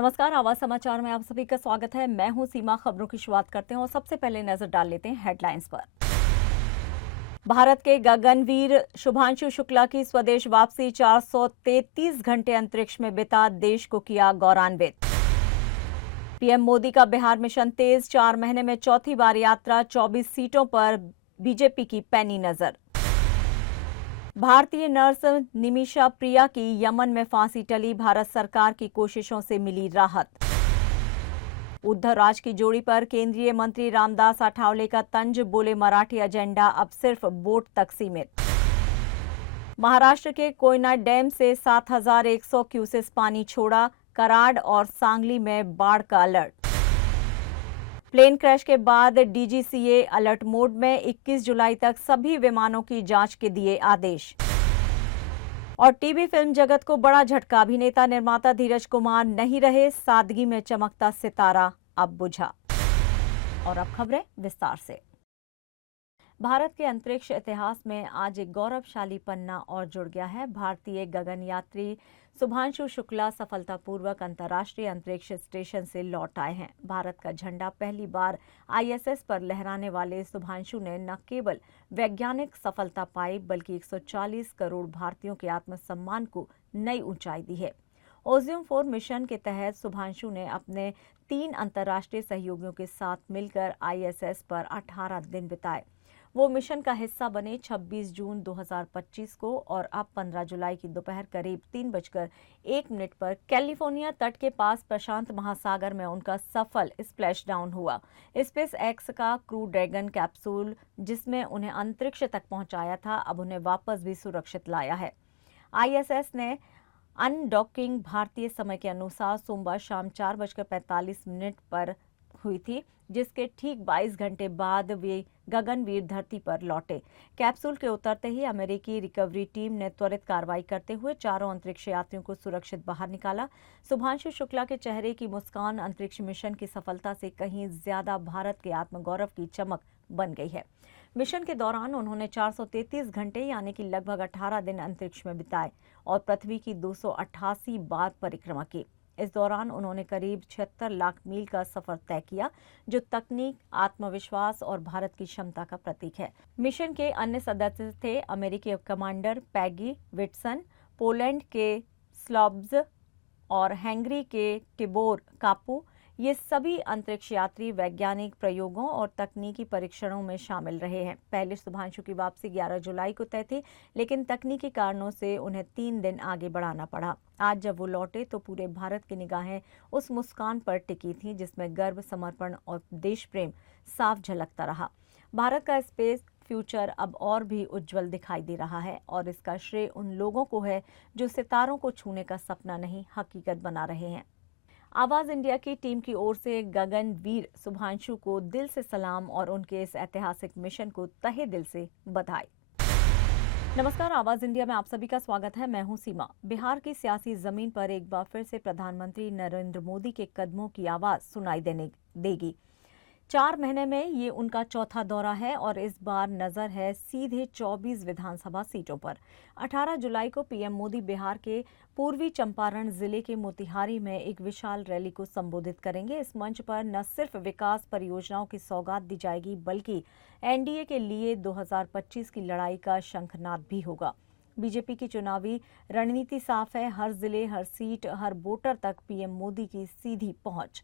नमस्कार, आवाज समाचार में आप सभी का स्वागत है। मैं हूं सीमा। खबरों की शुरुआत करते हैं और सबसे पहले नजर डाल लेते हैं हेडलाइंस पर। भारत के गगनवीर शुभांशु शुक्ला की स्वदेश वापसी, 433 घंटे अंतरिक्ष में बिता देश को किया गौरवान्वित। पीएम मोदी का बिहार मिशन तेज, 4 महीने में चौथी बार यात्रा, 24 सीटों पर बीजेपी की पैनी नजर। भारतीय नर्स निमिषा प्रिया की यमन में फांसी टली, भारत सरकार की कोशिशों से मिली राहत। उद्धव राज की जोड़ी पर केंद्रीय मंत्री रामदास अठावले का तंज, बोले मराठी एजेंडा अब सिर्फ वोट तक सीमित। महाराष्ट्र के कोयना डैम से 7,100 क्यूसेस पानी छोड़ा, कराड़ और सांगली में बाढ़ का अलर्ट। प्लेन क्रैश के बाद डीजीसीए अलर्ट मोड में, 21 जुलाई तक सभी विमानों की जांच के दिए आदेश। और टीवी फिल्म जगत को बड़ा झटका, अभिनेता निर्माता धीरज कुमार नहीं रहे, सादगी में चमकता सितारा अब बुझा। और अब खबरें विस्तार से। भारत के अंतरिक्ष इतिहास में आज एक गौरवशाली पन्ना और जुड़ गया है। भारतीय गगनयात्री शुभांशु शुक्ला सफलतापूर्वक अंतर्राष्ट्रीय अंतरिक्ष स्टेशन से लौट आए हैं। भारत का झंडा पहली बार आईएसएस पर लहराने वाले शुभांशु ने न केवल वैज्ञानिक सफलता पाई, बल्कि 140 करोड़ भारतीयों के आत्मसम्मान को नई ऊंचाई दी है। ओजियम 4 मिशन के तहत शुभांशु ने अपने 3 अंतर्राष्ट्रीय सहयोगियों के साथ मिलकर आईएसएस पर 18 दिन बिताए। वो मिशन का हिस्सा बने 26 जून 2025 को और अब 15 जुलाई की दोपहर करीब 3:01 पर कैलिफोर्निया तट के पास प्रशांत महासागर में उनका सफल स्प्लैश डाउन हुआ। स्पेस एक्स का क्रू ड्रैगन कैप्सूल, जिसमें उन्हें अंतरिक्ष तक पहुंचाया था, अब उन्हें वापस भी सुरक्षित लाया है। आईएसएस ने अनडॉकिंग भारतीय समय के अनुसार सोमवार शाम 4:45 पर हुई थी, जिसके ठीक 22 घंटे बाद वे गगनवीर धरती पर लौटे। कैप्सूल के उतरते ही अमेरिकी रिकवरी टीम ने त्वरित कार्रवाई करते हुए चारों अंतरिक्ष यात्रियों को सुरक्षित बाहर निकाला। शुभांशु शुक्ला के चेहरे की मुस्कान अंतरिक्ष मिशन की सफलता से कहीं ज्यादा भारत के आत्मगौरव की चमक बन गई है। मिशन के दौरान उन्होंने 433 घंटे यानी कि लगभग 18 दिन अंतरिक्ष में बिताए और पृथ्वी की 288 बार परिक्रमा की। इस दौरान उन्होंने करीब 76 लाख मील का सफर तय किया, जो तकनीक, आत्मविश्वास और भारत की क्षमता का प्रतीक है। मिशन के अन्य सदस्य थे अमेरिकी कमांडर पैगी विटसन, पोलैंड के स्लॉब्ज और हंगरी के टिबोर कापू। ये सभी अंतरिक्ष यात्री वैज्ञानिक प्रयोगों और तकनीकी परीक्षणों में शामिल रहे हैं। पहले शुभांशु की वापसी 11 जुलाई को तय थी, लेकिन तकनीकी कारणों से उन्हें 3 दिन आगे बढ़ाना पड़ा। आज जब वो लौटे तो पूरे भारत की निगाहें उस मुस्कान पर टिकी थी, जिसमें गर्व, समर्पण और देश प्रेम साफ झलकता रहा। भारत का स्पेस फ्यूचर अब और भी उज्जवल दिखाई दे रहा है और इसका श्रेय उन लोगों को है जो सितारों को छूने का सपना नहीं, हकीकत बना रहे हैं। आवाज इंडिया की टीम की ओर से गगनवीर शुभांशु को दिल से सलाम और उनके इस ऐतिहासिक मिशन को तहे दिल से बधाई। नमस्कार, आवाज इंडिया में आप सभी का स्वागत है। मैं हूं सीमा। बिहार की सियासी जमीन पर एक बार फिर से प्रधानमंत्री नरेंद्र मोदी के कदमों की आवाज सुनाई देगी। 4 महीने में ये उनका चौथा दौरा है और इस बार नजर है सीधे 24 विधानसभा सीटों पर। 18 जुलाई को पीएम मोदी बिहार के पूर्वी चंपारण जिले के मोतिहारी में एक विशाल रैली को संबोधित करेंगे। इस मंच पर न सिर्फ विकास परियोजनाओं की सौगात दी जाएगी, बल्कि एनडीए के लिए 2025 की लड़ाई का शंखनाद भी होगा। बीजेपी की चुनावी रणनीति साफ है, हर जिले, हर सीट, हर वोटर तक पीएम मोदी की सीधी पहुंच।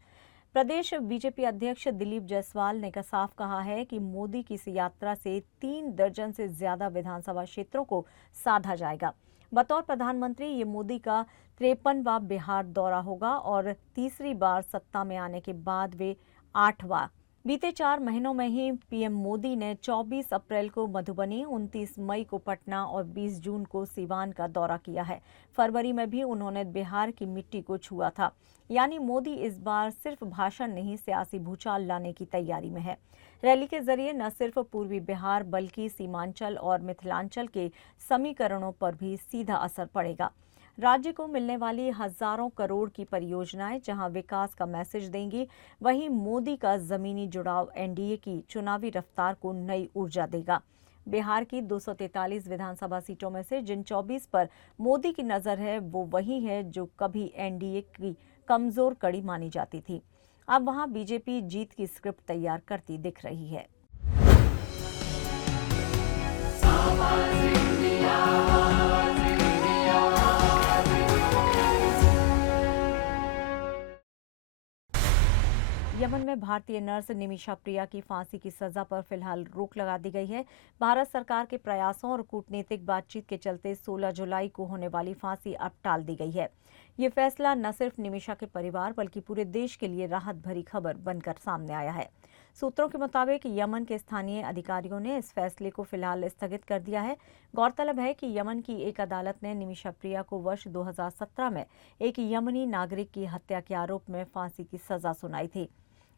प्रदेश बीजेपी अध्यक्ष दिलीप जायसवाल ने साफ कहा है कि मोदी की इस यात्रा से 3 दर्जन से ज्यादा विधानसभा क्षेत्रों को साधा जाएगा। बतौर प्रधानमंत्री ये मोदी का 53वां बिहार दौरा होगा और तीसरी बार सत्ता में आने के बाद वे 8वां। बीते 4 महीनों में ही पीएम मोदी ने 24 अप्रैल को मधुबनी, 29 मई को पटना और 20 जून को सीवान का दौरा किया है। फरवरी में भी उन्होंने बिहार की मिट्टी को छुआ था। यानी मोदी इस बार सिर्फ भाषण नहीं, सियासी भूचाल लाने की तैयारी में है। रैली के जरिए न सिर्फ पूर्वी बिहार बल्कि सीमांचल और मिथिलांचल के समीकरणों पर भी सीधा असर पड़ेगा। राज्य को मिलने वाली हजारों करोड़ की परियोजनाएं जहां विकास का मैसेज देंगी, वहीं मोदी का जमीनी जुड़ाव एनडीए की चुनावी रफ्तार को नई ऊर्जा देगा। बिहार की 243 विधानसभा सीटों में से जिन 24 पर मोदी की नजर है, वो वही है जो कभी एनडीए की कमजोर कड़ी मानी जाती थी। अब वहां बीजेपी जीत की स्क्रिप्ट तैयार करती दिख रही है। यमन में भारतीय नर्स निमिषा प्रिया की फांसी की सजा पर फिलहाल रोक लगा दी गई है। भारत सरकार के प्रयासों और कूटनीतिक बातचीत के चलते 16 जुलाई को होने वाली फांसी अब टाल दी गई है। ये फैसला न सिर्फ निमिषा के परिवार बल्कि पूरे देश के लिए राहत भरी खबर बनकर सामने आया है। सूत्रों के मुताबिक यमन के स्थानीय अधिकारियों ने इस फैसले को फिलहाल स्थगित कर दिया है। गौरतलब है कि यमन की एक अदालत ने निमिषा प्रिया को वर्ष 2017 में एक यमनी नागरिक की हत्या के आरोप में फांसी की सजा सुनाई थी।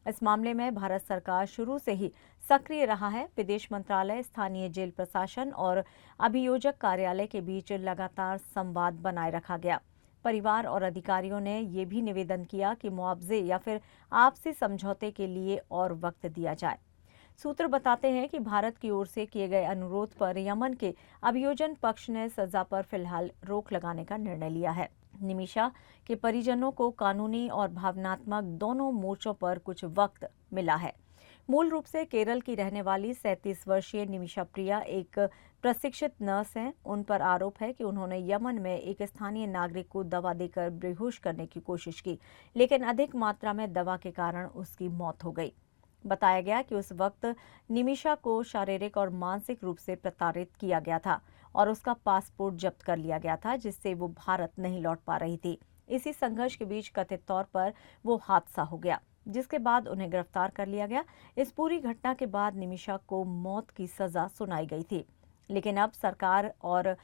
इस मामले में भारत सरकार शुरू से ही सक्रिय रहा है। विदेश मंत्रालय, स्थानीय जेल प्रशासन और अभियोजक कार्यालय के बीच लगातार संवाद बनाए रखा गया। परिवार और अधिकारियों ने ये भी निवेदन किया कि मुआवजे या फिर आपसी समझौते के लिए और वक्त दिया जाए। सूत्र बताते हैं कि भारत की ओर से किए गए अनुरोध पर यमन के अभियोजन पक्ष ने सजा पर फिलहाल रोक लगाने का निर्णय लिया है। निमिषा के परिजनों को कानूनी और भावनात्मक दोनों मोर्चों पर कुछ वक्त मिला है। मूल रूप से केरल की रहने वाली 37 वर्षीय निमिषा प्रिया एक प्रशिक्षित नर्स हैं। उन पर आरोप है कि उन्होंने यमन में एक स्थानीय नागरिक को दवा देकर बेहोश करने की कोशिश की, लेकिन अधिक मात्रा में दवा के कारण उसकी मौत हो गई। बताया गया कि उस वक्त निमिषा को शारीरिक और मानसिक रूप से प्रताड़ित किया गया था और उसका पासपोर्ट जब्त कर लिया गया था, जिससे वो भारत नहीं लौट पा रही थी। इसी संघर्ष के बीच कथित तौर पर वो हादसा हो गया, जिसके बाद उन्हें गिरफ्तार कर लिया गया। इस पूरी घटना के बाद निमिषा को मौत की सजा सुनाई गई थी, लेकिन अब सरकार और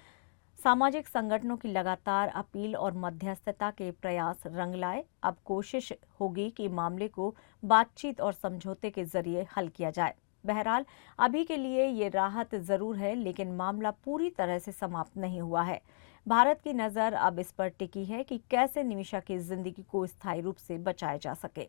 सामाजिक संगठनों की लगातार अपील और मध्यस्थता के प्रयास रंग लाए। अब कोशिश होगी कि मामले को बातचीत और समझौते के जरिए हल किया जाए। बहरहाल अभी के लिए ये राहत जरूर है, लेकिन मामला पूरी तरह से समाप्त नहीं हुआ है। भारत की नजर अब इस पर टिकी है कि कैसे निमिषा की जिंदगी को स्थायी रूप से बचाया जा सके।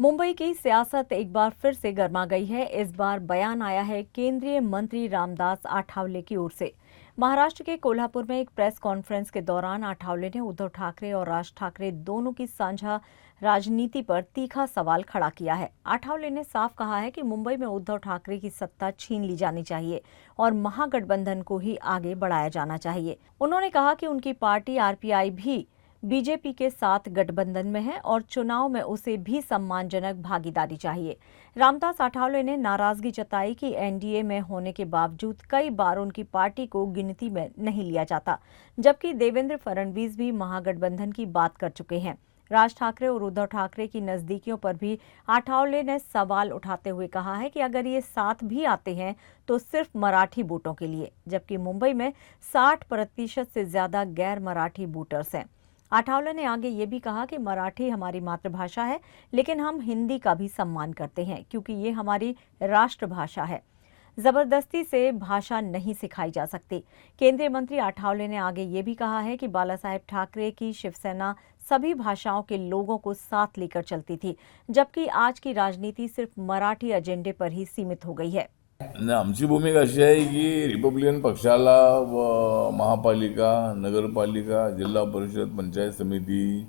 मुंबई की सियासत एक बार फिर से गर्मा गई है। इस बार बयान आया है केंद्रीय मंत्री रामदास आठवले की ओर से। महाराष्ट्र के कोल्हापुर में एक प्रेस कॉन्फ्रेंस के दौरान आठवले ने उद्धव ठाकरे और राज ठाकरे दोनों की साझा राजनीति पर तीखा सवाल खड़ा किया है। आठवले ने साफ कहा है कि मुंबई में उद्धव ठाकरे की सत्ता छीन ली जानी चाहिए और महागठबंधन को ही आगे बढ़ाया जाना चाहिए। उन्होंने कहा कि उनकी पार्टी आरपीआई भी बीजेपी के साथ गठबंधन में है और चुनाव में उसे भी सम्मानजनक भागीदारी चाहिए। रामदास आठवले ने नाराजगी जताई कि एनडीए में होने के बावजूद कई बार उनकी पार्टी को गिनती में नहीं लिया जाता, जबकि देवेंद्र फडणवीस भी महागठबंधन की बात कर चुके हैं। राज ठाकरे और उद्धव ठाकरे की नजदीकियों पर भी आठवले ने सवाल उठाते हुए कहा है कि अगर ये साथ भी आते हैं तो सिर्फ मराठी वोटों के लिए, जबकि मुंबई में 60% से ज्यादा गैर मराठी वोटर्स हैं। आठवले ने आगे ये भी कहा कि मराठी हमारी मातृभाषा है, लेकिन हम हिंदी का भी सम्मान करते हैं क्योंकि ये हमारी राष्ट्रभाषा है। जबरदस्ती से भाषा नहीं सिखाई जा सकती। केंद्रीय मंत्री आठवले ने आगे ये भी कहा है कि बाला साहेब ठाकरे की शिवसेना सभी भाषाओं के लोगों को साथ लेकर चलती थी, जबकि आज की राजनीति सिर्फ मराठी एजेंडे पर ही सीमित हो गई है। आमची भूमिका अशी आहे की रिपब्लिकन पक्षाला महापालिका, नगरपालिका, जिल्हा परिषद, पंचायत समिती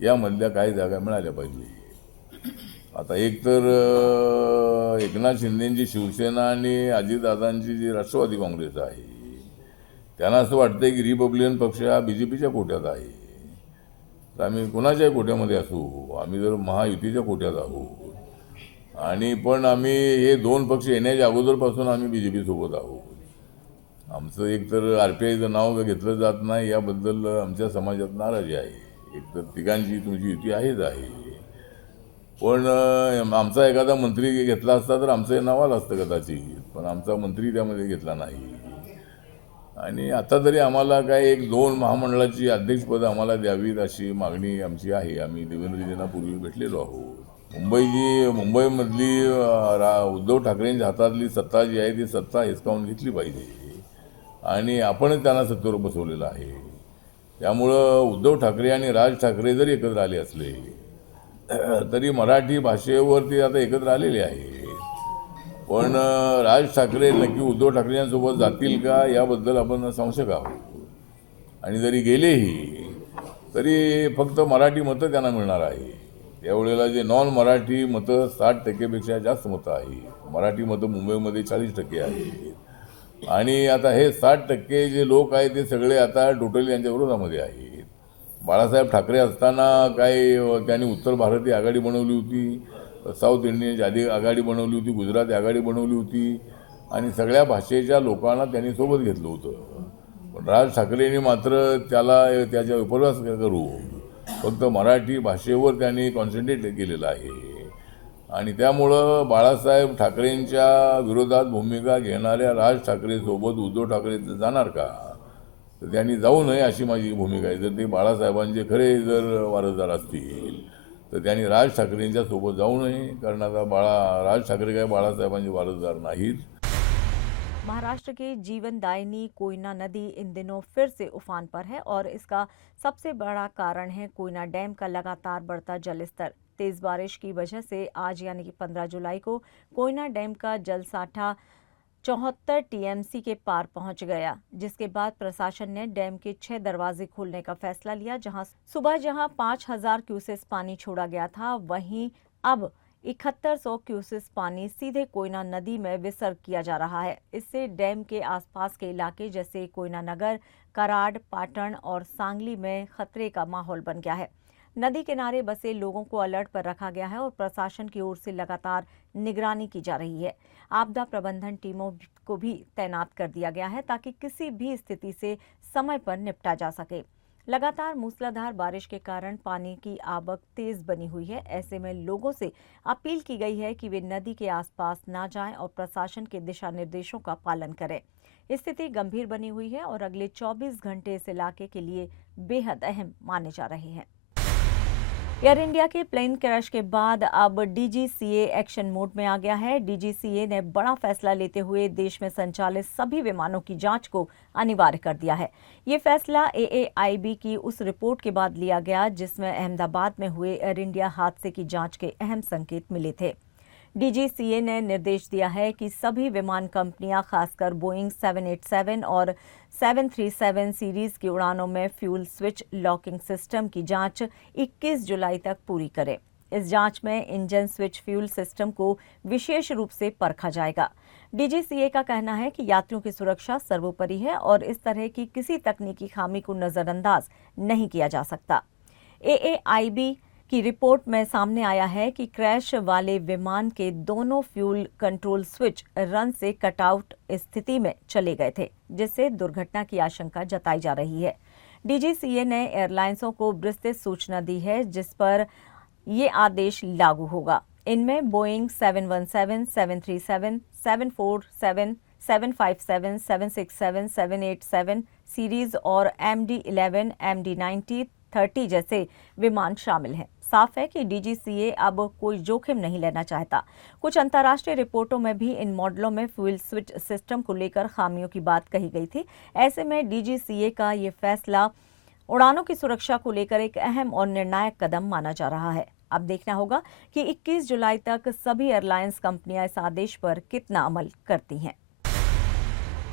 यामधल्या काही जागा मिळाल्या पाहिजे। आता एक तर एकनाथ शिंदेची शिवसेना आणि अजितदादांची जी राष्ट्रवादी काँग्रेस आहे, त्यांना असं वाटतंय की रिपब्लिकन पक्ष हा बीजेपीच्या कोट्यात आहे। तर आम्ही कोणाच्याही कोट्यामध्ये असू, आम्ही जर महायुतीच्या कोट्यात आहोत आणि पण आम्ही हे दोन पक्ष येण्याच्या अगोदरपासून आम्ही बीजेपी सोबत आहोत। आमचं एक तर आरपीआयचं नाव घेतलं जात नाही याबद्दल आमच्या समाजात नाराजी आहे। एक तर तिघांची तुमची युती आहेच आहे, पण आमचा एखादा मंत्री घेतला असता तर आमचं नाव आलं असतं कदाचित, पण आमचा मंत्री त्यामध्ये घेतला नाही। आणि आता तरी आम्हाला काय एक दोन महामंडळाची अध्यक्षपद आम्हाला द्यावीत अशी मागणी आमची आहे। आम्ही देवेंद्रजींना पूर्वी भेटलेलो आहोत। मुंबईमधली उद्धव ठाकरेंच्या हातातली सत्ता जी आहे ती सत्ता हिसकावून घेतली पाहिजे आणि आपणच त्यांना सत्तेवर बसवलेलं आहे। त्यामुळं उद्धव ठाकरे आणि राज ठाकरे जरी एकत्र आले असले तरी मराठी भाषेवरती आता एकत्र आलेले आहे, पण राज ठाकरे नक्की उद्धव ठाकरेंसोबत जातील का याबद्दल आपण संशय आहोत। आणि जरी गेलेही तरी फक्त मराठी मतं त्यांना मिळणार आहे. त्यावेळेला जे नॉन मराठी मतं 60% जास्त मतं आहे. मराठी मतं मुंबईमध्ये 40% आहेत. आणि आता हे 60% जे लोक आहेत ते सगळे आता टोटली यांच्या विरोधामध्ये आहेत. बाळासाहेब ठाकरे असताना त्यांनी उत्तर भारतीय आघाडी बनवली होती, साऊथ इंडियन आघाडी बनवली होती, गुजराती आघाडी बनवली होती आणि सगळ्या भाषेच्या लोकांना त्यांनी सोबत घेतलं होतं. पण राज ठाकरेंनी मात्र त्याच्या विपर्यास करून फक्त मराठी भाषेवर त्यांनी कॉन्सन्ट्रेट केलेलं आहे. आणि त्यामुळं बाळासाहेब ठाकरेंच्या विरोधात भूमिका घेणाऱ्या राज ठाकरेसोबत उद्धव ठाकरे जाणार का, तर त्यांनी जाऊ नये अशी माझी भूमिका आहे. जर ते बाळासाहेबांचे खरे जर वारसदार असतील तर त्यांनी राज ठाकरेंच्या सोबत जाऊ नये, कारण आता राज ठाकरे काय बाळासाहेबांचे वारसदार नाहीत. महाराष्ट्र के जीवनदायिनी कोयना नदी इन दिनों फिर से उफान पर है और इसका सबसे बड़ा कारण है कोयना डैम का लगातार बढ़ता जलस्तर। तेज बारिश की वजह से आज यानी कि 15 जुलाई को कोयना डैम का जलसाठा 74 टीएमसी के पार पहुंच गया, जिसके बाद प्रशासन ने डैम के 6 दरवाजे खोलने का फैसला लिया। जहां 5000 क्यूसेस पानी छोड़ा गया था, वहीं अब 7100 क्यूसेस पानी सीधे कोयना नदी में विसर्ग किया जा रहा है। इससे डैम के आसपास के इलाके जैसे कोयना नगर, कराड़, पाटण और सांगली में खतरे का माहौल बन गया है। नदी किनारे बसे लोगों को अलर्ट पर रखा गया है और प्रशासन की ओर से लगातार निगरानी की जा रही है। आपदा प्रबंधन टीमों को भी तैनात कर दिया गया है ताकि किसी भी स्थिति से समय पर निपटा जा सके। लगातार मूसलाधार बारिश के कारण पानी की आवक तेज बनी हुई है। ऐसे में लोगों से अपील की गई है कि वे नदी के आसपास ना जाएं और प्रशासन के दिशा निर्देशों का पालन करें। स्थिति गंभीर बनी हुई है और अगले 24 घंटे इस इलाके के लिए बेहद अहम माने जा रहे हैं। एयर इंडिया के प्लेन क्रैश के बाद अब डीजीसीए एक्शन मोड में आ गया है। डीजीसीए ने बड़ा फैसला लेते हुए देश में संचालित सभी विमानों की जांच को अनिवार्य कर दिया है। ये फैसला AAIB की उस रिपोर्ट के बाद लिया गया जिसमें अहमदाबाद में हुए एयर इंडिया हादसे की जांच के अहम संकेत मिले थे। डीजीसीए ने निर्देश दिया है कि सभी विमान कंपनियां खासकर बोइंग 787 और 737 सीरीज की उड़ानों में फ्यूल स्विच लॉकिंग सिस्टम की जांच 21 जुलाई तक पूरी करें। इस जांच में इंजन स्विच फ्यूल सिस्टम को विशेष रूप से परखा जाएगा। डीजीसीए का कहना है कि यात्रियों की सुरक्षा सर्वोपरि है और इस तरह की किसी तकनीकी खामी को नजरअंदाज नहीं किया जा सकता। AAIB की रिपोर्ट में सामने आया है कि क्रैश वाले विमान के दोनों फ्यूल कंट्रोल स्विच रन से कटआउट स्थिति में चले गए थे, जिससे दुर्घटना की आशंका जताई जा रही है। डीजीसीए ने एयरलाइंसों को विस्तृत सूचना दी है जिस पर ये आदेश लागू होगा। इनमें बोइंग 717, 737, 747, 757, 767, 787 सीरीज और MD-11, MD-90, 30 जैसे विमान शामिल हैं। साफ है कि डीजीसीए अब कोई जोखिम नहीं लेना चाहता। कुछ अंतर्राष्ट्रीय रिपोर्टों में भी इन मॉडलों में फ्यूल स्विच सिस्टम को लेकर खामियों की बात कही गई थी। ऐसे में डीजीसीए का ये फैसला उड़ानों की सुरक्षा को लेकर एक अहम और निर्णायक कदम माना जा रहा है। अब देखना होगा कि 21 जुलाई तक सभी एयरलाइंस कंपनियां इस आदेश पर कितना अमल करती हैं।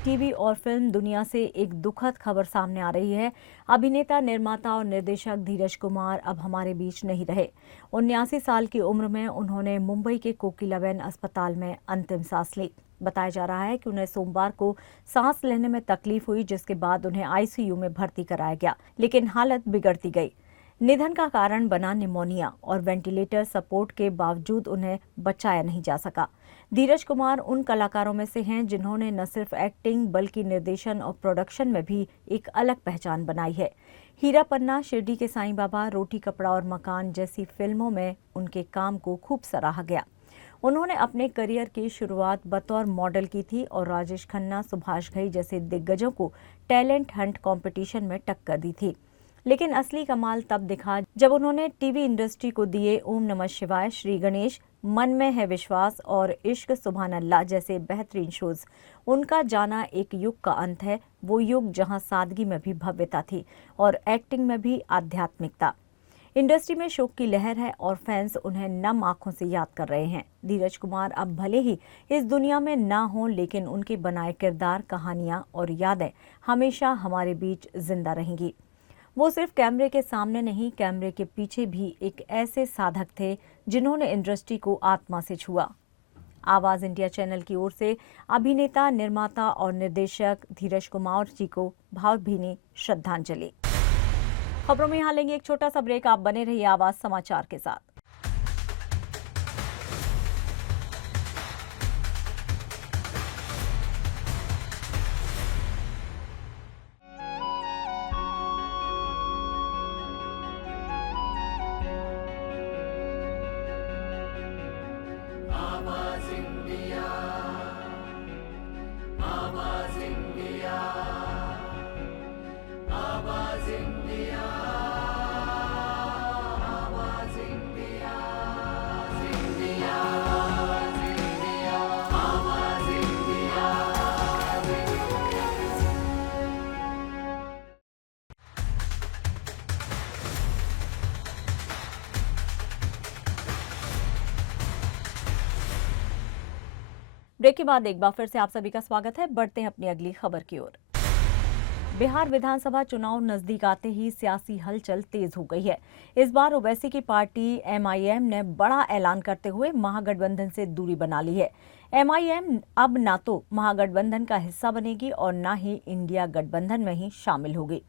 टीवी और फिल्म दुनिया से एक दुखद खबर सामने आ रही है। अभिनेता, निर्माता और निर्देशक धीरज कुमार अब हमारे बीच नहीं रहे। 79 साल की उम्र में उन्होंने मुंबई के कोकिलाबेन अस्पताल में अंतिम सांस ली। बताया जा रहा है कि उन्हें सोमवार को सांस लेने में तकलीफ हुई, जिसके बाद उन्हें आईसीयू में भर्ती कराया गया, लेकिन हालत बिगड़ती गई। निधन का कारण बना निमोनिया और वेंटिलेटर सपोर्ट के बावजूद उन्हें बचाया नहीं जा सका। धीरज कुमार उन कलाकारों में से हैं जिन्होंने न सिर्फ एक्टिंग बल्कि निर्देशन और प्रोडक्शन में भी एक अलग पहचान बनाई है। हीरा पन्ना, शिरडी के साईं बाबा, रोटी कपड़ा और मकान जैसी फिल्मों में उनके काम को खूब सराहा गया। उन्होंने अपने करियर की शुरुआत बतौर मॉडल की थी और राजेश खन्ना, सुभाष घई जैसे दिग्गजों को टैलेंट हंट कंपटीशन में टक्कर दी थी। लेकिन असली कमाल तब दिखा जब उन्होंने टीवी इंडस्ट्री को दिए ओम नमः शिवाय, श्री गणेश, मन में है विश्वास और इश्क सुभान अल्लाह जैसे बेहतरीन शोज। उनका जाना एक युग का अंत है, वो युग जहां सादगी में भी भव्यता थी और एक्टिंग में भी आध्यात्मिकता। इंडस्ट्री में शोक की लहर है और फैंस उन्हें नम आंखों से याद कर रहे हैं। धीरज कुमार अब भले ही इस दुनिया में ना हों, लेकिन उनके बनाए किरदार, कहानियां और यादें हमेशा हमारे बीच जिंदा रहेंगी। वो सिर्फ कैमरे के सामने नहीं, कैमरे के पीछे भी एक ऐसे साधक थे जिन्होंने इंडस्ट्री को आत्मा से छुआ। आवाज इंडिया चैनल की ओर से अभिनेता, निर्माता और निर्देशक धीरज कुमार जी को भावभीनी श्रद्धांजलि। खबरों में यहाँ लेंगे एक छोटा सा ब्रेक। आप बने रहिए आवाज समाचार के साथ। ब्रेक के बाद एक बार फिर से आप सभी का स्वागत है। बढ़ते हैं अपनी अगली खबर की ओर। बिहार विधानसभा चुनाव नजदीक आते ही सियासी हलचल तेज हो गई है। इस बार ओवैसी की पार्टी एमआईएम ने बड़ा ऐलान करते हुए महागठबंधन से दूरी बना ली है। एमआईएम अब ना तो महागठबंधन का हिस्सा बनेगी और ना ही इंडिया गठबंधन में ही शामिल होगी।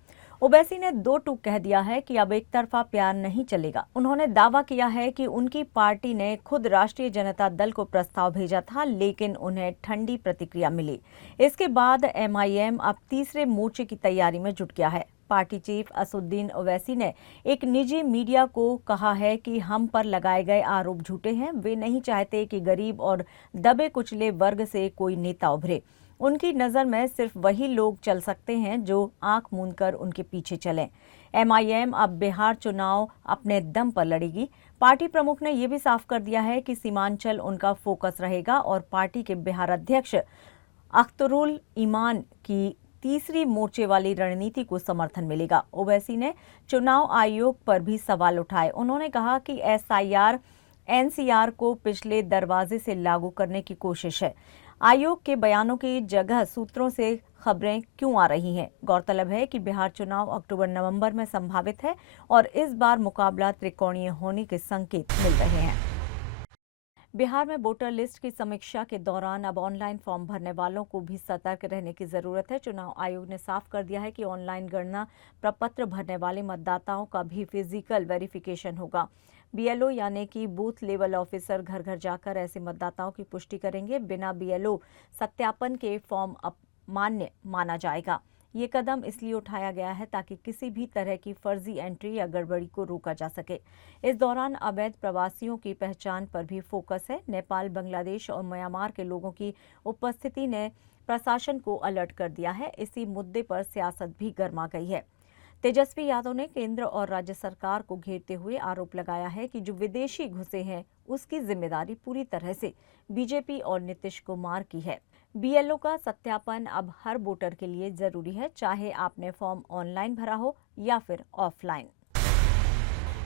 ओवैसी ने दो टूक कह दिया है कि अब एक तरफा प्यार नहीं चलेगा। उन्होंने दावा किया है कि उनकी पार्टी ने खुद राष्ट्रीय जनता दल को प्रस्ताव भेजा था, लेकिन उन्हें ठंडी प्रतिक्रिया मिली। इसके बाद एमआईएम अब तीसरे मोर्चे की तैयारी में जुट गया है। पार्टी चीफ असदुद्दीन ओवैसी ने एक निजी मीडिया को कहा है कि हम पर लगाए गए आरोप झूठे हैं। वे नहीं चाहते कि गरीब और दबे कुचले वर्ग से कोई नेता उभरे। उनकी नज़र में सिर्फ वही लोग चल सकते हैं जो आंख मूंदकर उनके पीछे चलें। एमआईएम अब बिहार चुनाव अपने दम पर लड़ेगी। पार्टी प्रमुख ने यह भी साफ कर दिया है कि सीमांचल उनका फोकस रहेगा और पार्टी के बिहार अध्यक्ष अख्तरुल इमान की तीसरी मोर्चे वाली रणनीति को समर्थन मिलेगा। ओवैसी ने चुनाव आयोग पर भी सवाल उठाए। उन्होंने कहा कि एसआईआर एनसीआर को पिछले दरवाजे से लागू करने की कोशिश है। आयोग के बयानों की जगह सूत्रों से खबरें क्यों आ रही हैं? गौरतलब है कि बिहार चुनाव अक्टूबर-नवंबर में संभावित है और इस बार मुकाबला त्रिकोणीय होने के संकेत मिल रहे हैं। बिहार में वोटर लिस्ट की समीक्षा के दौरान अब ऑनलाइन फॉर्म भरने वालों को भी सतर्क रहने की जरूरत है। चुनाव आयोग ने साफ कर दिया है कि ऑनलाइन गणना प्रपत्र भरने वाले मतदाताओं का भी फिजिकल वेरिफिकेशन होगा। बीएलओ यानी कि बूथ लेवल ऑफिसर घर घर जाकर ऐसे मतदाताओं की पुष्टि करेंगे। बिना बीएलओ सत्यापन के फॉर्म अमान्य माना जाएगा। ये कदम इसलिए उठाया गया है ताकि किसी भी तरह की फर्जी एंट्री या गड़बड़ी को रोका जा सके। इस दौरान अवैध प्रवासियों की पहचान पर भी फोकस है। नेपाल, बांग्लादेश और म्यांमार के लोगों की उपस्थिति ने प्रशासन को अलर्ट कर दिया है। इसी मुद्दे पर सियासत भी गर्मा गई है। तेजस्वी यादव ने केंद्र और राज्य सरकार को घेरते हुए आरोप लगाया है कि जो विदेशी घुसे हैं उसकी जिम्मेदारी पूरी तरह से बीजेपी और नीतीश कुमार की है। बीएलओ का सत्यापन अब हर वोटर के लिए जरूरी है, चाहे आपने फॉर्म ऑनलाइन भरा हो या फिर ऑफलाइन।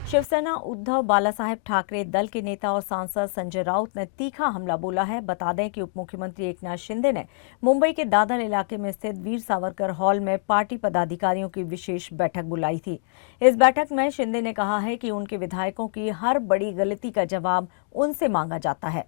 शिवसेना उद्धव बालासाहेब ठाकरे दल के नेता और सांसद संजय राउत ने तीखा हमला बोला है। बता दें कि उप मुख्यमंत्री एकनाथ शिंदे ने मुंबई के दादर इलाके में स्थित वीर सावरकर हॉल में पार्टी पदाधिकारियों की विशेष बैठक बुलाई थी। इस बैठक में शिंदे ने कहा है कि उनके विधायकों की हर बड़ी गलती का जवाब उनसे मांगा जाता है।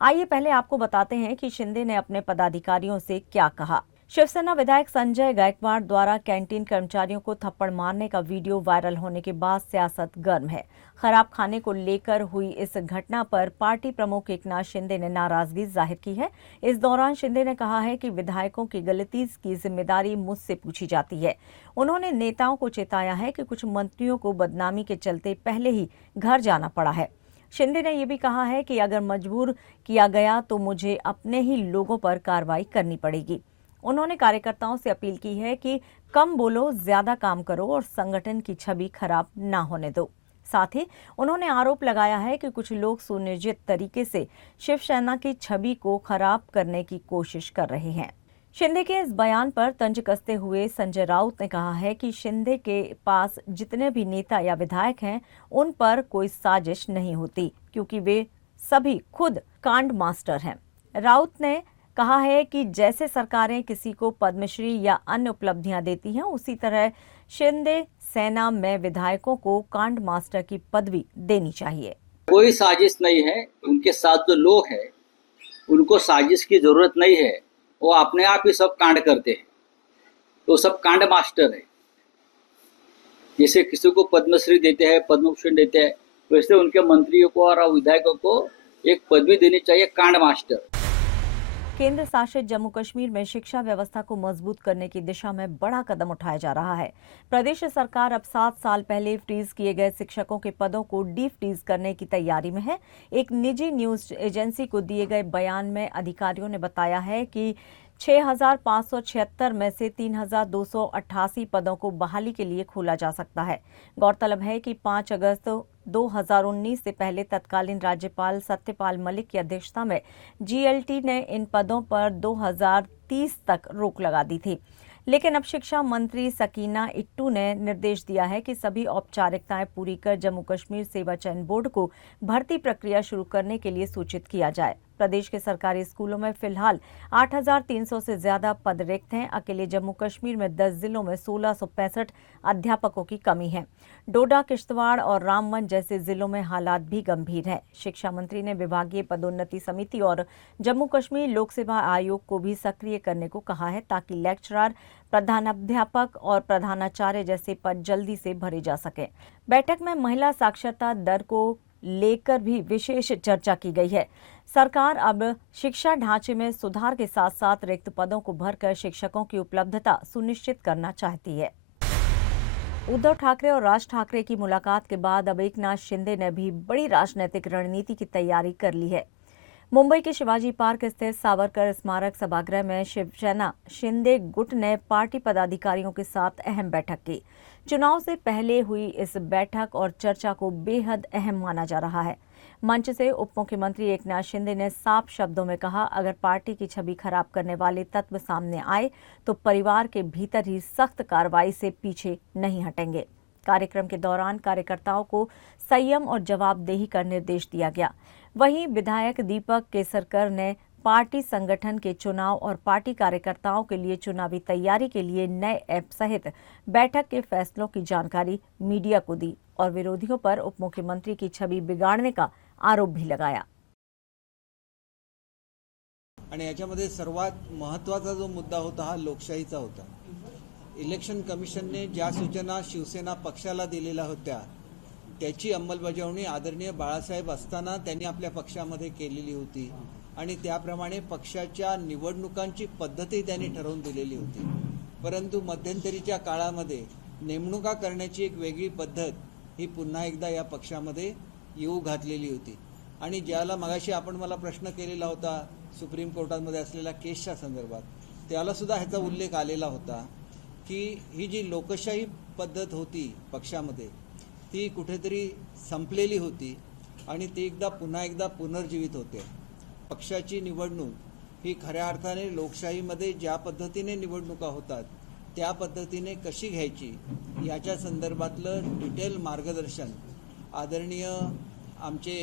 आइए पहले आपको बताते हैं कि शिंदे ने अपने पदाधिकारियों से क्या कहा। शिवसेना विधायक संजय गायकवाड़ द्वारा कैंटीन कर्मचारियों को थप्पड़ मारने का वीडियो वायरल होने के बाद सियासत गर्म है। खराब खाने को लेकर हुई इस घटना पर पार्टी प्रमुख एकनाथ शिंदे ने नाराजगी जाहिर की है। इस दौरान शिंदे ने कहा है कि विधायकों की गलती की जिम्मेदारी मुझसे पूछी जाती है। उन्होंने नेताओं को चेताया है कि कुछ मंत्रियों को बदनामी के चलते पहले ही घर जाना पड़ा है। शिंदे ने यह भी कहा है कि अगर मजबूर किया गया तो मुझे अपने ही लोगों पर कार्रवाई करनी पड़ेगी। उन्होंने कार्यकर्ताओं से अपील की है कि कम बोलो, ज्यादा काम करो और संगठन की छवि खराब न होने दो। साथ ही उन्होंने आरोप लगाया है कि कुछ लोग सुनियोजित तरीके से शिवसेना की छवि को खराब करने की कोशिश कर रहे हैं। शिंदे के इस बयान पर तंज कसते हुए संजय राउत ने कहा है कि शिंदे के पास जितने भी नेता या विधायक हैं उन पर कोई साजिश नहीं होती, क्योंकि वे सभी खुद कांड मास्टर हैं। राउत ने कहा है कि जैसे सरकारें किसी को पद्मश्री या अन्य उपलब्धियां देती हैं, उसी तरह शिंदे सेना में विधायकों को कांड मास्टर की पदवी देनी चाहिए। कोई साजिश नहीं है, उनके साथ जो लोग हैं उनको साजिश की जरूरत नहीं है, वो अपने आप ही सब कांड करते हैं, तो सब कांड मास्टर है। जैसे किसी को पद्मश्री देते हैं, पद्म भूषण देते हैं, वैसे उनके मंत्रियों को और विधायकों को एक पदवी देनी चाहिए, कांड मास्टर। केंद्र शासित जम्मू कश्मीर में शिक्षा व्यवस्था को मजबूत करने की दिशा में बड़ा कदम उठाया जा रहा है। प्रदेश सरकार अब 7 साल पहले फ्रीज किए गए शिक्षकों के पदों को डी फ्रीज करने की तैयारी में है। एक निजी न्यूज एजेंसी को दिए गए बयान में अधिकारियों ने बताया है कि 6,576 में से 3,288 पदों को बहाली के लिए खोला जा सकता है। गौरतलब है कि 5 अगस्त 2019 से पहले तत्कालीन राज्यपाल सत्यपाल मलिक की अध्यक्षता में जीएलटी ने इन पदों पर 2030 तक रोक लगा दी थी। लेकिन अब शिक्षा मंत्री सकीना इट्टू ने निर्देश दिया है कि सभी औपचारिकताएं पूरी कर जम्मू कश्मीर सेवा चयन बोर्ड को भर्ती प्रक्रिया शुरू करने के लिए सूचित किया जाए। प्रदेश के सरकारी स्कूलों में फिलहाल 8,300 से ज्यादा पद रिक्त हैं। अकेले जम्मू कश्मीर में 10 जिलों में 1,665 अध्यापकों की कमी है। डोडा, किश्तवाड़ और रामबन जैसे जिलों में हालात भी गंभीर हैं। शिक्षा मंत्री ने विभागीय पदोन्नति समिति और जम्मू कश्मीर लोक सेवा आयोग को भी सक्रिय करने को कहा है, ताकि लेक्चरर, प्रधानाध्यापक और प्रधानाचार्य जैसे पद जल्दी से भरे जा सके। बैठक में महिला साक्षरता दर को लेकर भी विशेष चर्चा की गई है। सरकार अब शिक्षा ढांचे में सुधार के साथ साथ रिक्त पदों को भरकर शिक्षकों की उपलब्धता सुनिश्चित करना चाहती है। उद्धव ठाकरे और राज ठाकरे की मुलाकात के बाद अब एकनाथ शिंदे ने भी बड़ी राजनीतिक रणनीति की तैयारी कर ली है। मुंबई के शिवाजी पार्क स्थित सावरकर स्मारक सभागृह में शिवसेना शिंदे गुट ने पार्टी पदाधिकारियों के साथ अहम बैठक की। चुनाव से पहले हुई इस बैठक और चर्चा को बेहद अहम माना जा रहा है। मंच से उप मुख्यमंत्री एकनाथ शिंदे ने साफ शब्दों में कहा, अगर पार्टी की छवि खराब करने वाले तत्व सामने आए तो परिवार के भीतर ही सख्त कार्रवाई से पीछे नहीं हटेंगे। कार्यक्रम के दौरान कार्यकर्ताओं को संयम और जवाबदेही का निर्देश दिया गया। वहीं विधायक दीपक केसरकर ने पार्टी संगठन के चुनाव और पार्टी कार्यकर्ताओं के लिए चुनावी तैयारी के लिए नए ऐप सहित बैठक के फैसलों की जानकारी मीडिया को दी और विरोधियों पर उप मुख्यमंत्री की छवि बिगाड़ने का आरोप भी लगाया। आणि याच्यामध्ये सर्वात महत्त्वाचा जो मुद्दा होता हा लोकशाहीचा होता। इलेक्शन कमिशनने ज्या सूचना शिवसेना पक्षाला दिलेल्या होत्या त्याची अंमलबजावणी आदरणीय बाळासाहेब असताना त्यांनी आपल्या पक्षामध्ये केलेली होती आणि त्याप्रमाणे पक्षाच्या निवडणुकांची पद्धती त्यांनी ठरवून दिलेली होती। परंतु मध्यंतरीच्या काळामध्ये नेमणुका करण्याची एक वेगळी पद्धत ही पुन्हा एकदा या पक्षामध्ये येऊ घातलेली होती आणि ज्याला मगाशी आपण मला प्रश्न केलेला होता सुप्रीम कोर्टामध्ये असलेल्या केसच्या संदर्भात, त्याला सुद्धा ह्याचा उल्लेख आलेला होता की ही जी लोकशाही पद्धत होती पक्षामध्ये ती कुठेतरी संपलेली होती आणि ती पुन्हा एकदा पुनर्जीवित होते। पक्षाची निवडणूक ही खऱ्या अर्थाने लोकशाहीमध्ये ज्या पद्धतीने निवडणुका होतात त्या पद्धतीने कशी घ्यायची याच्या संदर्भातलं डिटेल मार्गदर्शन आदरणीय आमचे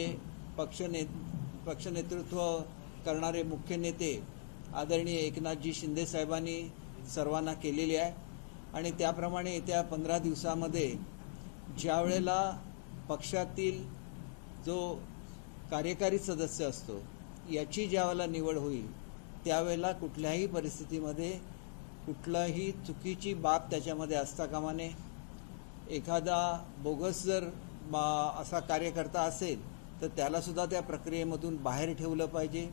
पक्ष नेतृत्व करणारे मुख्य नेते आदरणीय एकनाथजी शिंदे साहेबांनी सर्वांना केलेली आहे आणि त्याप्रमाणे येत्या 15 दिवसामध्ये ज्या वेळेला पक्षातील जो कार्यकारी सदस्य असतो याची ज्यावेळेला निवड होईल त्यावेळेला कुठल्याही परिस्थितीमध्ये कुठलाही चुकीची बाब त्याच्यामध्ये असता कामा नये। एखादा बोगस जर असा कार्यकर्ता असेल तर त्याला सुद्धा त्या प्रक्रियेमधून बाहेर ठेवलं पाहिजे।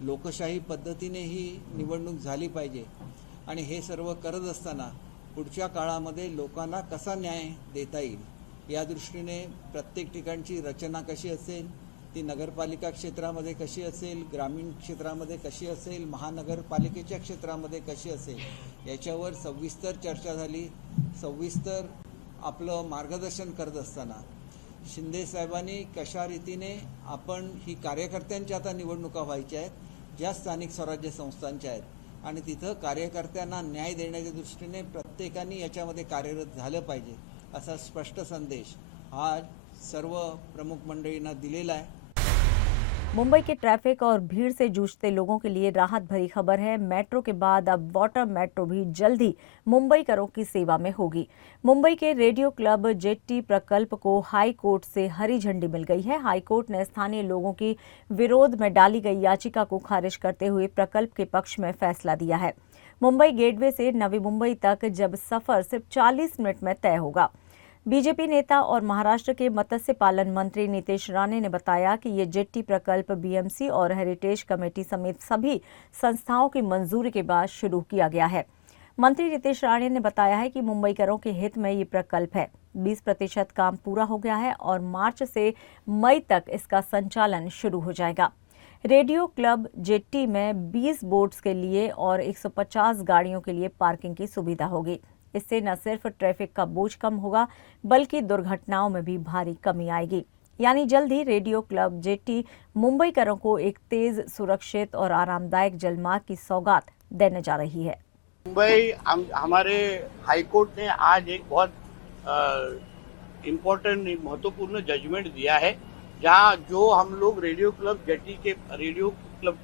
लोकशाही पद्धतीने ही निवडणूक झाली पाहिजे आणि हे सर्व करत असताना पुढच्या काळामध्ये लोकांना कसा न्याय देता येईल या दृष्टीने प्रत्येक ठिकाणची रचना कशी असेल, ती नगरपालिका क्षेत्रामध्ये कशी असेल, ग्रामीण क्षेत्रामध्ये कशी असेल, महानगरपालिकेच्या क्षेत्रामध्ये कशी असेल याच्यावर सविस्तर चर्चा झाली। सविस्तर आपलं मार्गदर्शन करत असताना शिंदे साहेबांनी कशा रीतीने आपण ही कार्यकर्त्यांच्या आता निवडणुका व्हायच्या आहेत ज्या स्थानिक स्वराज्य संस्थांच्या आहेत आणि तिथं कार्यकर्त्यांना न्याय देण्याच्या दृष्टीने प्रत्येकाने याच्यामध्ये कार्यरत झालं पाहिजे असा स्पष्ट संदेश आज सर्व प्रमुख मंडळींना दिलेला आहे। मुंबई के ट्रैफिक और भीड़ से जूझते लोगों के लिए राहत भरी खबर है। मेट्रो के बाद अब वाटर मेट्रो भी जल्द ही मुंबईकरों की सेवा में होगी। मुंबई के रेडियो क्लब जेट्टी प्रकल्प को हाई कोर्ट से हरी झंडी मिल गई है। हाई कोर्ट ने स्थानीय लोगों की विरोध में डाली गई याचिका को खारिज करते हुए प्रकल्प के पक्ष में फैसला दिया है। मुंबई गेटवे से नवी मुंबई तक जब सफर सिर्फ 40 मिनट में तय होगा। बीजेपी नेता और महाराष्ट्र के मत्स्य पालन मंत्री नीतीश राणे ने बताया कि ये जेट्टी प्रकल्प बीएमसी और हेरिटेज कमेटी समेत सभी संस्थाओं की मंजूरी के बाद शुरू किया गया है। मंत्री नीतीश राणे ने बताया है कि मुंबईकरों के हित में ये प्रकल्प है। 20% काम पूरा हो गया है और मार्च से मई तक इसका संचालन शुरू हो जाएगा। रेडियो क्लब जेट्टी में 20 बोट्स के लिए और 150 गाड़ियों के लिए पार्किंग की सुविधा होगी। इससे न सिर्फ ट्रैफिक का बोझ कम होगा बल्कि दुर्घटनाओं में भी भारी कमी आएगी। यानी जल्द ही रेडियो क्लब जेट्टी मुंबईकरों को एक तेज, सुरक्षित और आरामदायक जलमार्ग की सौगात देने जा रही है। मुंबई हमारे हाईकोर्ट ने आज एक बहुत इम्पोर्टेंट महत्वपूर्ण जजमेंट दिया है, जहां जो हम लोग रेडियो क्लब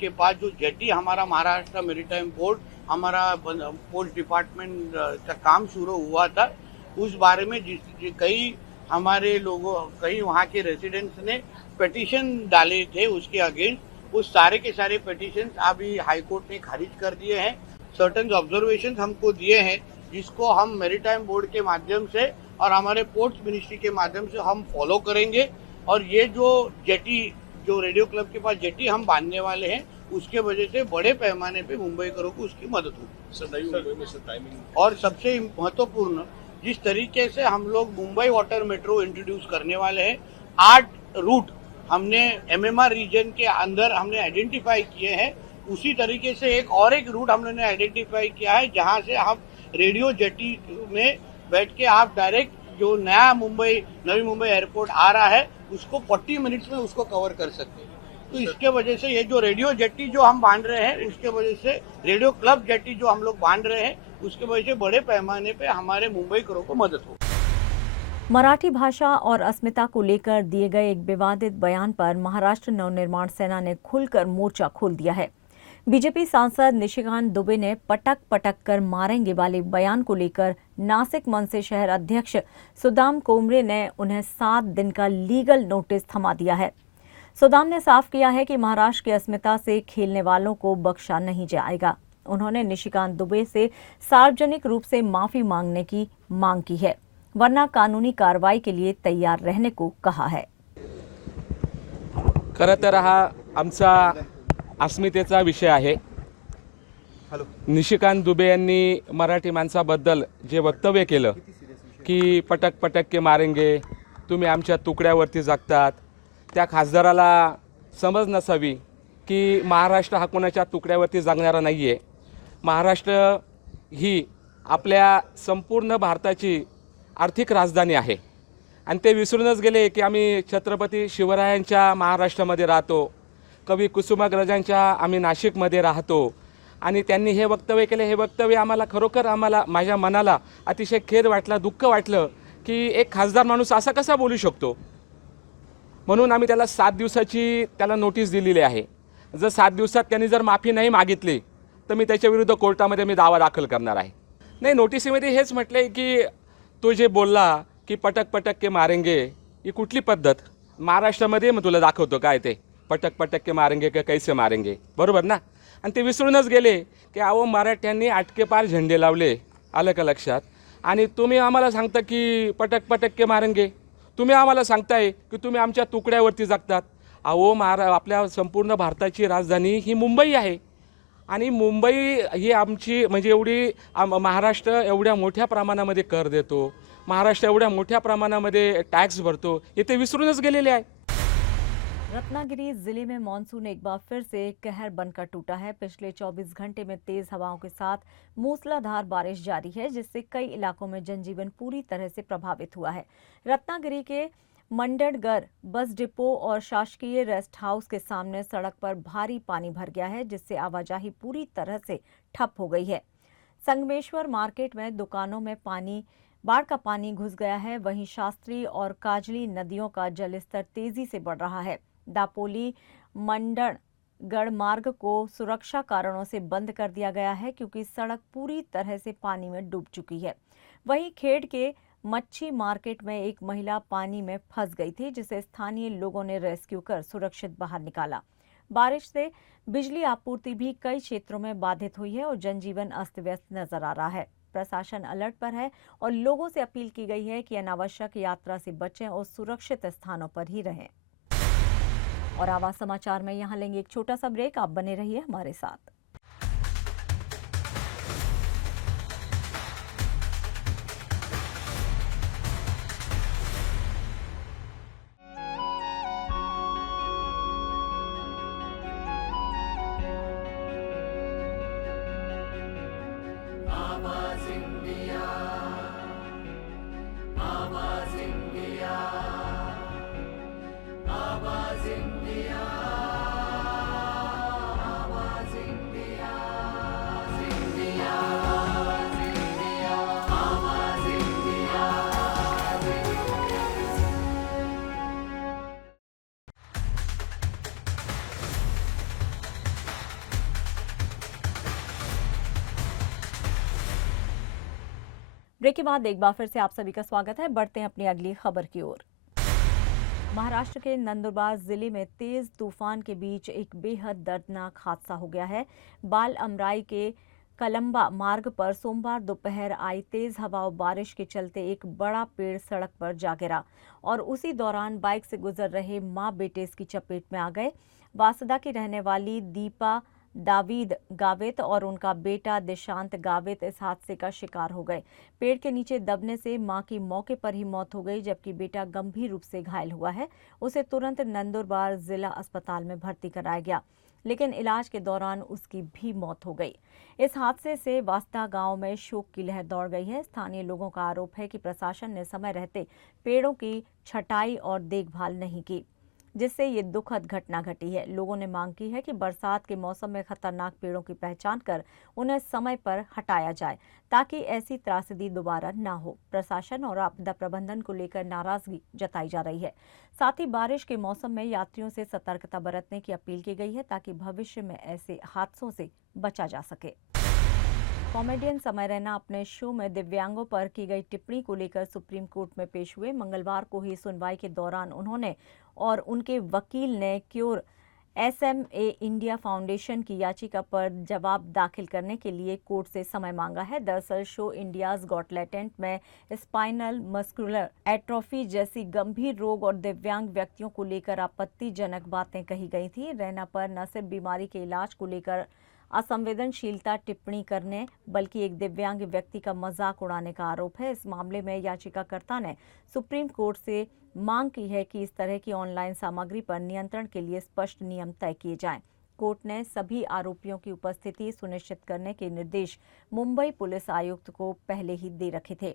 के पास जो जेट्टी हमारा महाराष्ट्र मैरीटाइम बोर्ड हमारा पोस्ट डिपार्टमेंट का काम शुरू हुआ था, उस बारे में कई वहाँ के रेसिडेंट्स ने पिटीशन डाले थे उसके अगेंस्ट। उस सारे के सारे पिटीशन अभी हाईकोर्ट ने खारिज कर दिए हैं। सर्टेन ऑब्जर्वेशन हमको दिए हैं जिसको हम मैरीटाइम बोर्ड के माध्यम से और हमारे पोर्ट्स मिनिस्ट्री के माध्यम से हम फॉलो करेंगे। और ये जो जेट्टी जो रेडियो क्लब के पास जेट्टी हम बांधने वाले हैं, उसके वजह से बड़े पैमाने पे मुंबईकरों को उसकी मदद होगी। और सबसे महत्वपूर्ण, जिस तरीके से हम लोग मुंबई वाटर मेट्रो इंट्रोड्यूस करने वाले हैं, 8 रूट हमने एमएमआर रीजन के अंदर हमने आइडेंटिफाई किए हैं। उसी तरीके से एक रूट हमने आइडेंटिफाई किया है जहां से हम रेडियो जेट्टी में बैठ के आप डायरेक्ट जो नया नवी मुंबई एयरपोर्ट आ रहा है उसको 40 मिनट्स में उसको कवर कर सकते हैं। तो इसके वजह से ये जो रेडियो जेट्टी जो हम बांध रहे हैं, उसके वजह से रेडियो क्लब जेट्टी जो हम लोग बांध रहे हैं, उसके वजह से बड़े पैमाने पे हमारे मुंबईकरों को मदद हो। मराठी भाषा और अस्मिता को लेकर दिए गए एक विवादित बयान पर महाराष्ट्र नवनिर्माण सेना ने खुलकर मोर्चा खोल दिया है। बीजेपी सांसद निशिकांत दुबे ने पटक पटक कर मारेंगे वाले बयान को लेकर नासिक मनसे शहर अध्यक्ष सुदाम कोमरे ने उन्हें 7 दिन का लीगल नोटिस थमा दिया है। सुदाम ने साफ किया है कि महाराष्ट्र की अस्मिता से खेलने वालों को बख्शा नहीं जाएगा। उन्होंने निशिकांत दुबे से सार्वजनिक रूप से माफी मांगने की मांग की है, वरना कानूनी कार्रवाई के लिए तैयार रहने को कहा है। खरं तर हा आमचा अस्मितेचा विषय आहे। निशिकांत दुबे यांनी मराठी माणसाबद्दल जे वक्तव्य केलं की पटक पटक के मारेंगे, तुम्ही आमच्या तुकड्यावरती जगतात, त्या खासदाराला समज नसावी की महाराष्ट्र हा कोणाच्या तुकड्यावरती जगणारा नाही आहे। महाराष्ट्र ही आपल्या संपूर्ण भारताची आर्थिक राजधानी आहे आणि ते विसरूनच गेले की आम्ही छत्रपती शिवरायांच्या महाराष्ट्रामध्ये राहतो, कवी कुसुमाग्रजांच्या आम्ही नाशिकमध्ये राहतो आणि त्यांनी हे वक्तव्य केले। हे वक्तव्य आम्हाला खरोखर माझ्या मनाला अतिशय खेद वाटला, दुःख वाटलं की एक खासदार माणूस असा कसा बोलू शकतो। म्हणून आम्ही त्याला 7 दिवसाची त्याला नोटीस दिलेली आहे। जर 7 दिवसात त्यांनी जर माफी नाही मागितली तर मी त्याच्या विरुद्ध कोर्टामध्ये मी दावा दाखल करणार आहे। नाही, नोटिसीमध्ये हेच म्हटले की तो जे बोलला की पटक पटक के मारेंगे, ही कुठली पद्धत? महाराष्ट्रामध्ये मग तुला दाखवतो काय ते पटक पटक के मारेंगे का कैसे मारेंगे, बरोबर ना? आणि ते विसरूनच गेले की अहो मराठ्यांनी आटके पार झेंडे लावले, आलं का लक्षात? आणि तुम्ही आम्हाला सांगता की पटक पटक के मारेंगे, तुम्ही आम्हाला सांगताय की तुम्ही आमच्या तुकड्यावरती जगतात। अहो आपल्या संपूर्ण भारताची राजधानी ही मुंबई आहे आणि मुंबई ही आमची म्हणजे एवढी महाराष्ट्र एवढ्या मोठ्या प्रमाणामध्ये कर देतो, महाराष्ट्र एवढ्या मोठ्या प्रमाणामध्ये टॅक्स भरतो, हे ते विसरूनच गेलेले आहे। रत्नागिरी जिले में मानसून एक बार फिर से कहर बनकर टूटा है। पिछले 24 घंटे में तेज हवाओं के साथ मूसलाधार बारिश जारी है, जिससे कई इलाकों में जनजीवन पूरी तरह से प्रभावित हुआ है। रत्नागिरी के मंडणगढ़ बस डिपो और शासकीय रेस्ट हाउस के सामने सड़क पर भारी पानी भर गया है, जिससे आवाजाही पूरी तरह से ठप हो गई है। संगमेश्वर मार्केट में दुकानों में बाढ़ का पानी घुस गया है। वहीं शास्त्री और काजली नदियों का जलस्तर तेजी से बढ़ रहा है। दापोली मंडणगढ़ मार्ग को सुरक्षा कारणों से बंद कर दिया गया है क्योंकि सड़क पूरी तरह से पानी में डूब चुकी है। वहीं खेड़ के मच्छी मार्केट में एक महिला पानी में फंस गई थी, जिसे स्थानीय लोगों ने रेस्क्यू कर सुरक्षित बाहर निकाला। बारिश से बिजली आपूर्ति भी कई क्षेत्रों में बाधित हुई है और जनजीवन अस्त व्यस्त नजर आ रहा है। प्रशासन अलर्ट पर है और लोगों से अपील की गई है कि अनावश्यक यात्रा से बचें और सुरक्षित स्थानों पर ही रहें। और आवाज समाचार में यहाँ लेंगे एक छोटा सा ब्रेक। आप बने रहिए हमारे साथ। ब्रेक के बाद एक बार फिर से आप सभी का स्वागत है। बढ़ते हैं अपनी अगली खबर की ओर। महाराष्ट्र के नंदुरबार जिले में तेज तूफान के बीच एक बेहद दर्दनाक हादसा हो गया है। बाल अमराई के कलंबा मार्ग पर सोमवार दोपहर आई तेज हवा और बारिश के चलते एक बड़ा पेड़ सड़क पर जा गिरा और उसी दौरान बाइक से गुजर रहे मां बेटे इसकी चपेट में आ गए। वासदा की रहने वाली दीपा दावीद गावित और उनका बेटा दिशांत गावित इस हादसे का शिकार हो गए। पेड़ के नीचे दबने से मां की मौके पर ही मौत हो गई, जबकि बेटा गंभीर रूप से घायल हुआ है। उसे तुरंत नंदुरबार जिला अस्पताल में भर्ती कराया गया, लेकिन इलाज के दौरान उसकी भी मौत हो गई। इस हादसे से वास्ता गांव में शोक की लहर दौड़ गई है। स्थानीय लोगों का आरोप है कि प्रशासन ने समय रहते पेड़ों की छटाई और देखभाल नहीं की, जिससे ये दुखद घटना घटी है। लोगों ने मांग की है कि बरसात के मौसम में खतरनाक पेड़ों की पहचान कर उन्हें समय पर हटाया जाए ताकि ऐसी त्रासदी दोबारा ना हो। प्रशासन और आपदा प्रबंधन को लेकर नाराजगी जताई जा रही है। साथ ही बारिश के मौसम में यात्रियों से सतर्कता बरतने की अपील की गई है ताकि भविष्य में ऐसे हादसों से बचा जा सके। कॉमेडियन समय रैना अपने शो में दिव्यांगों पर की गई टिप्पणी को लेकर सुप्रीम कोर्ट में पेश हुए। मंगलवार को हुई सुनवाई के दौरान उन्होंने और उनके वकील ने क्योर SMA इंडिया फाउंडेशन की याचिका पर जवाब दाखिल करने के लिए कोर्ट से समय मांगा है। दरअसल शो इंडियाज गॉट टैलेंट में स्पाइनल मस्कुलर एट्रोफी जैसी गंभीर रोग और दिव्यांग व्यक्तियों को लेकर आपत्तिजनक बातें कही गई थी। रैना पर न सिर्फ बीमारी के इलाज को लेकर असंवेदनशीलता टिप्पणी करने बल्कि एक दिव्यांग व्यक्ति का मजाक उड़ाने का आरोप है। इस मामले में याचिकाकर्ता ने सुप्रीम कोर्ट से मांग की है कि इस तरह की ऑनलाइन सामग्री पर नियंत्रण के लिए स्पष्ट नियम तय किए जाएं। कोर्ट ने सभी आरोपियों की उपस्थिति सुनिश्चित करने के निर्देश मुंबई पुलिस आयुक्त को पहले ही दे रखे थे।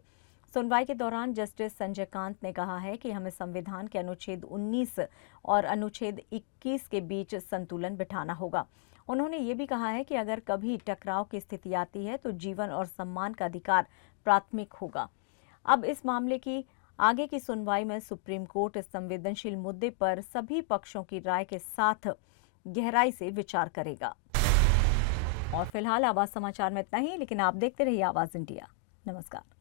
सुनवाई के दौरान जस्टिस संजय कांत ने कहा है कि हमें संविधान के अनुच्छेद 19 और अनुच्छेद 21 के बीच संतुलन बिठाना होगा। उन्होंने ये भी कहा है कि अगर कभी टकराव की स्थिति आती है तो जीवन और सम्मान का अधिकार प्राथमिक होगा। अब इस मामले की आगे की सुनवाई में सुप्रीम कोर्ट इस संवेदनशील मुद्दे पर सभी पक्षों की राय के साथ गहराई से विचार करेगा। और फिलहाल आवाज समाचार में इतना ही, लेकिन आप देखते रहिए आवाज इंडिया। नमस्कार।